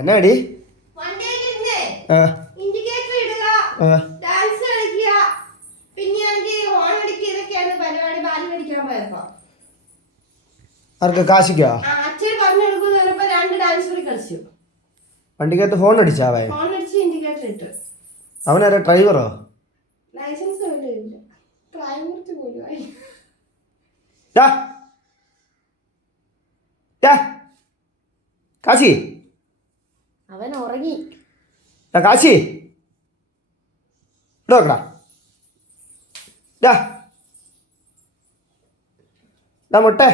എന്നാടി ആർക്ക് കാശിക്കോ? വണ്ടിക്കകത്ത് ഫോൺ അടിച്ചാവേ? അവനാരാ ഡ്രൈവറോ? കാശി അവൻ ഉറങ്ങി. കാശി നോക്കടാ. മുട്ടേ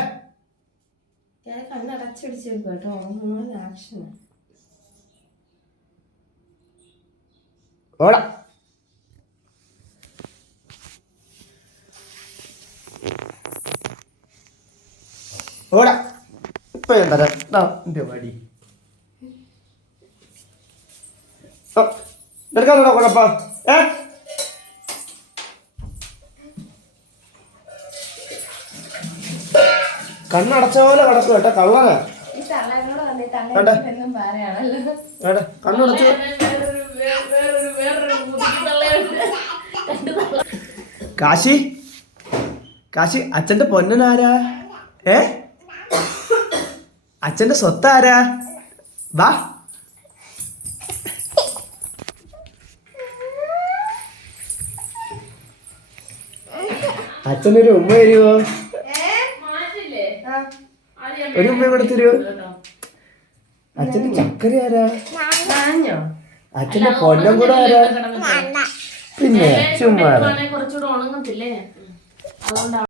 ഞാൻ കണ്ണടച്ചടിച്ച് കേട്ടോ. ആക്ഷന് ഓടാ. ഓടാ ഇപ്പൊ ഞാൻ തരാം. എന്റെ മടി എടുക്കാന്നോടാ കുഴപ്പം. കണ്ണടച്ച പോലെ കിടക്കും കേട്ടോ കള്ളനാ. കണ്ണടച്ചു. കാശി കാശി അച്ഛന്റെ പൊന്നനാരാ? അച്ഛന്റെ സ്വത്താരാ? വാ. അച്ഛനൊരു ഉമ്മ തരുവോ? ഒരു ഉമ്മ കൂടെ തരുവോ? അച്ഛന്റെ ചക്കര ആരാ? അച്ഛന്റെ പൊന്നം കൂടെ ആരാ? പിന്നെ ചുമ്മാ കുറച്ചുകൂടെ ഉണങ്ങത്തില്ലേ, അതുകൊണ്ടാണ്.